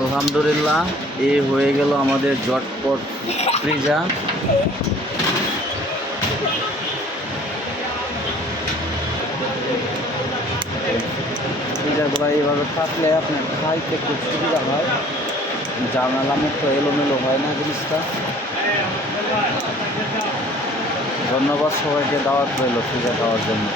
আলহামদুলিল্লাহ, এই হয়ে গেল আমাদের ঝটপট ফ্রিজা। ফ্রিজাগুলো এইভাবে থাকলে আপনার খাইতে খুব সুবিধা হয়, জানালা মতো এলোমেলো হয় না জিনিসটা। ধন্যবাদ সবাইকে, দাওয়াত রইল ফ্রিজা খাওয়ার জন্য।